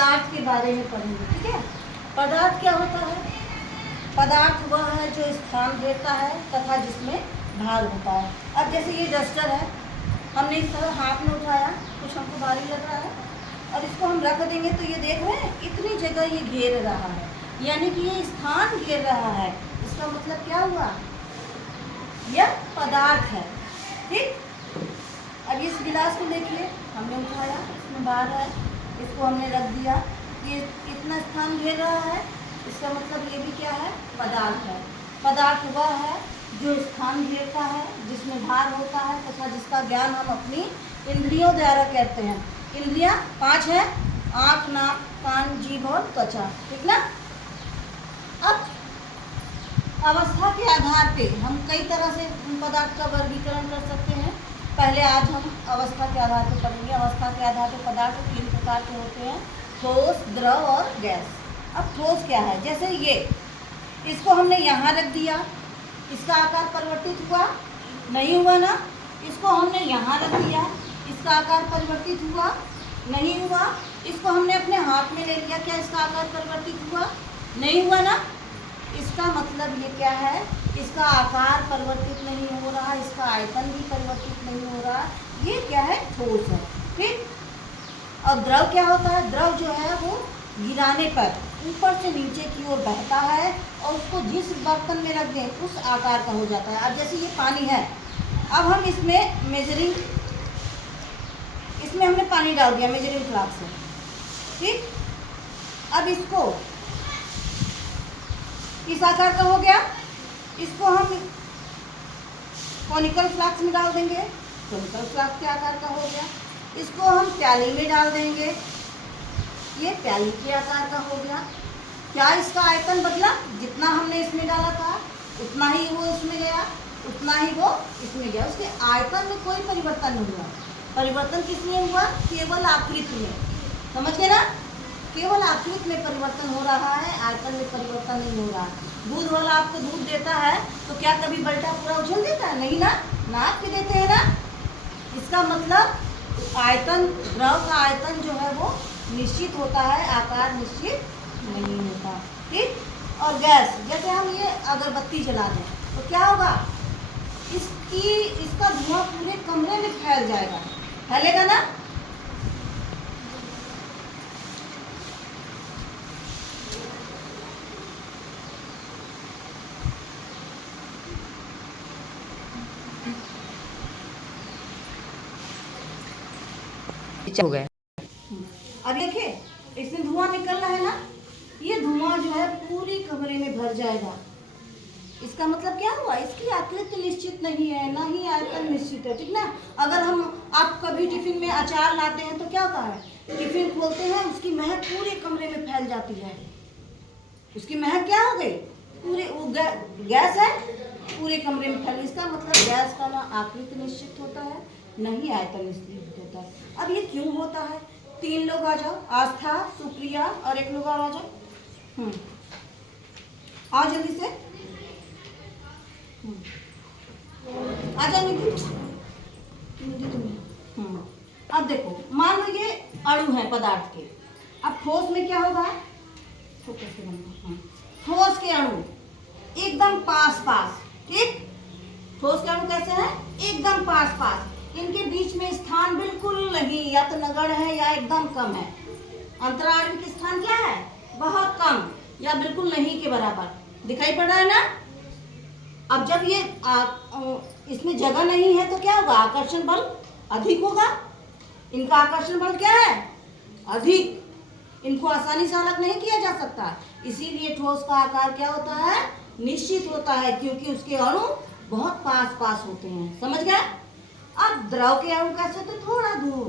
पदार्थ के बारे में पढ़ेंगे, ठीक है। पदार्थ क्या होता है? पदार्थ वह है जो स्थान घेरता है तथा जिसमें भार होता है। अब जैसे ये डस्टर है, हमने इस तरह हाथ में उठाया, कुछ हमको भारी लग रहा है और इसको हम रख देंगे तो ये देख रहे हैं इतनी जगह ये घेर रहा है, यानी कि ये स्थान घेर रहा है। इसका मतलब क्या हुआ? यह पदार्थ है, ठीक। अब इस गिलास को देखिए, हमने उठाया, इसमें भार है, इसको हमने रख दिया, ये कितना स्थान घेर रहा है, इसका मतलब ये भी क्या है? पदार्थ है। पदार्थ वह है जो स्थान घेरता है, जिसमें भार होता है तथा जिसका ज्ञान हम अपनी इंद्रियों द्वारा करते हैं। इंद्रियां 5 है, आँख, नाक, कान, जीभ और त्वचा, ठीक ना। अब अवस्था के आधार पे हम कई तरह से पदार्थ का वर्गीकरण कर सकते हैं। पहले आज हम अवस्था के आधार पर पढ़ेंगे। अवस्था के आधार पर पदार्थ 3 प्रकार के होते हैं, ठोस, द्रव और गैस। अब ठोस क्या है? जैसे ये, इसको हमने यहाँ रख दिया, इसका आकार परिवर्तित हुआ नहीं? हुआ ना। इसको हमने यहाँ रख दिया, इसका आकार परिवर्तित हुआ नहीं? हुआ। इसको हमने अपने हाथ में ले लिया, क्या इसका आकार परिवर्तित हुआ नहीं? हुआ ना। इसका मतलब ये क्या है? इसका आकार परिवर्तित नहीं हो रहा, इसका आयतन भी परिवर्तित नहीं हो रहा, ये क्या है? ठोस है, ठीक। और द्रव क्या होता है? द्रव जो है वो गिराने पर ऊपर से नीचे की ओर बहता है और उसको जिस बर्तन में रख दें उस आकार का हो जाता है। अब जैसे ये पानी है, अब हम इसमें मेजरिंग, इसमें हमने पानी डाल दिया मेजरिंग फ्लास्क से, ठीक। अब इसको इस आकार का हो गया, इसको हम कॉनिकल फ्लास्क में डाल देंगे, कॉनिकल फ्लास्क के आकार का हो गया। इसको हम प्याली में डाल देंगे, ये प्याली के आकार का हो गया। क्या इसका आयतन बदला? जितना हमने इसमें डाला था उतना ही वो इसमें गया, उतना ही वो इसमें गया, उसके आयतन में कोई परिवर्तन नहीं हुआ। परिवर्तन किसमें हुआ? केवल आकृति में, समझ गए ना। केवल आकृति में परिवर्तन हो रहा है, आयतन में परिवर्तन नहीं हो रहा। दूध वाला आपको दूध देता है तो क्या कभी बल्टा पूरा उछल देता है? नहीं ना, नाप के देते हैं ना। इसका मतलब आयतन, द्रव का आयतन जो है वो निश्चित होता है, आकार निश्चित नहीं होता, ठीक। और गैस, जैसे हम ये अगरबत्ती जला दें तो क्या होगा? इसका धुआं पूरे कमरे में फैल जाएगा, फैलेगा ना। हो गए। अब देखिए इसमें धुआं निकल रहा है ना, ये धुआं जो है पूरी कमरे में भर जाएगा। इसका मतलब क्या हुआ? इसकी आकृति निश्चित नहीं है, ना ही आयतन निश्चित है, ठीक ना। अगर आप कभी टिफिन में अचार लाते हैं तो क्या होता है? टिफिन खोलते हैं, उसकी महक पूरे कमरे में फैल जाती है। उसकी महक क्या हो गई? पूरे वो गैस है, पूरे कमरे में फैल। इसका मतलब गैस का ना आकृति निश्चित होता है, नहीं आयतन निश्चित होता है। अब ये क्यों होता है? 3 लोग आ जाओ, आस्था, सुप्रिया और एक लोग और आ जाओ। आओ जल्दी से, आ जाओ अब देखो, मान लो ये अणु है पदार्थ के। अब ठोस में क्या होगा? ठोस के अणु एकदम पास पास, ठीक। ठोस के अणु कैसे हैं? एकदम पास पास, इनके बीच में स्थान बिल्कुल नहीं, या तो नगण्य है या एकदम कम है। अंतराणविक स्थान क्या है? बहुत कम या बिल्कुल नहीं के बराबर दिखाई पड़ रहा है ना। अब जब ये इसमें जगह नहीं है तो क्या होगा? आकर्षण बल अधिक होगा। इनका आकर्षण बल क्या है? अधिक। इनको आसानी से अलग नहीं किया जा सकता, इसीलिए ठोस का आकार क्या होता है? निश्चित होता है, क्योंकि उसके अणु बहुत पास पास होते हैं, समझ गए। अब द्रव के अणु कैसे? तो थोड़ा दूर,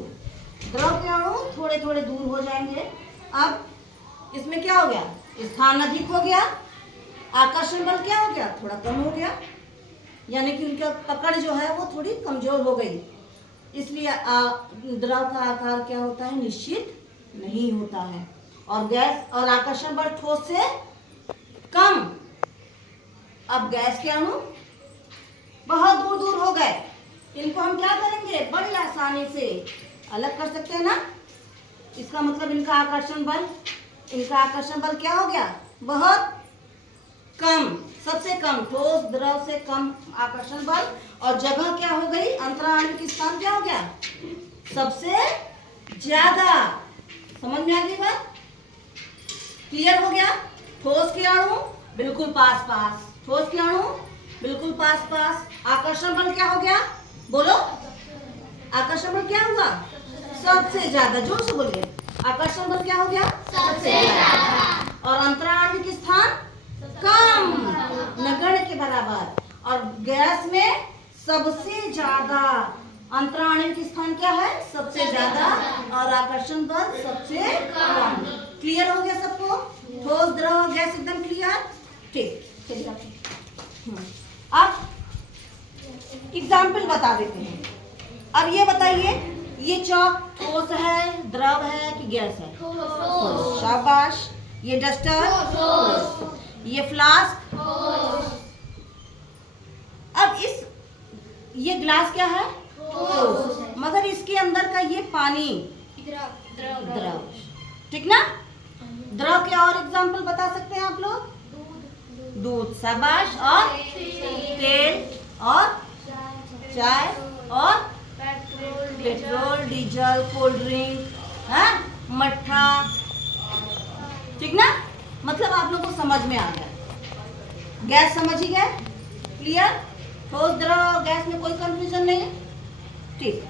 द्रव के अणु थोड़े थोड़े दूर हो जाएंगे। अब इसमें क्या हो गया? स्थान अधिक हो गया, आकर्षण बल क्या हो गया? थोड़ा कम हो गया, यानी कि उनका पकड़ जो है वो थोड़ी कमजोर हो गई। इसलिए द्रव का आकार क्या होता है? निश्चित नहीं होता है। और गैस और आकर्षण बल ठोस से कम। अब गैस के अणु बहुत दूर दूर हो गए, इनको हम क्या करेंगे? बड़ी आसानी से अलग कर सकते हैं ना। इसका मतलब इनका आकर्षण बल क्या हो गया? बहुत कम, सबसे कम। ठोस द्रव से कम आकर्षण बल। और जगह क्या हो गई? अंतराण्विक स्थान क्या हो गया? सबसे ज्यादा। समझ में आ गई बात? क्लियर हो गया? ठोस के अणु बिल्कुल पास पास, ठोस के अणु बिल्कुल पास पास। आकर्षण बल क्या हो गया? बोलो, आकर्षण बल क्या होगा? सबसे ज्यादा। जोर से बोलिए, आकर्षण बल क्या हो गया? सबसे ज्यादा। और अंतराण्विक स्थान कम, नगण्य के बराबर। और गैस में सबसे ज्यादा। अंतराण्विक स्थान क्या है? सबसे ज्यादा। और आकर्षण बल सबसे कम। क्लियर हो गया सबको? ठोस द्रव गैस एकदम क्लियर? ठीक, चलिए अब एग्जाम्पल बता देते हैं। अब ये बताइए, ये चौक ठोस है, द्रव है कि गैस है? ठोस। शाबाश। ये डस्टर ठोस। ये फ्लास्क ठोस। अब ये ग्लास क्या है? ठोस। मगर इसके अंदर का ये पानी द्रव। ठीक ना? द्रव के और एग्जाम्पल बता सकते हैं आप लोग? दूध। शाबाश। और तेल और चाय और पेट्रोल, डीजल, कोल्ड ड्रिंक, मट्ठा। ठीक ना? मतलब आप लोगों को समझ में आ गया। गैस समझ ही गए? क्लियर? ठोस द्रव गैस में कोई कंफ्यूजन नहीं है? ठीक।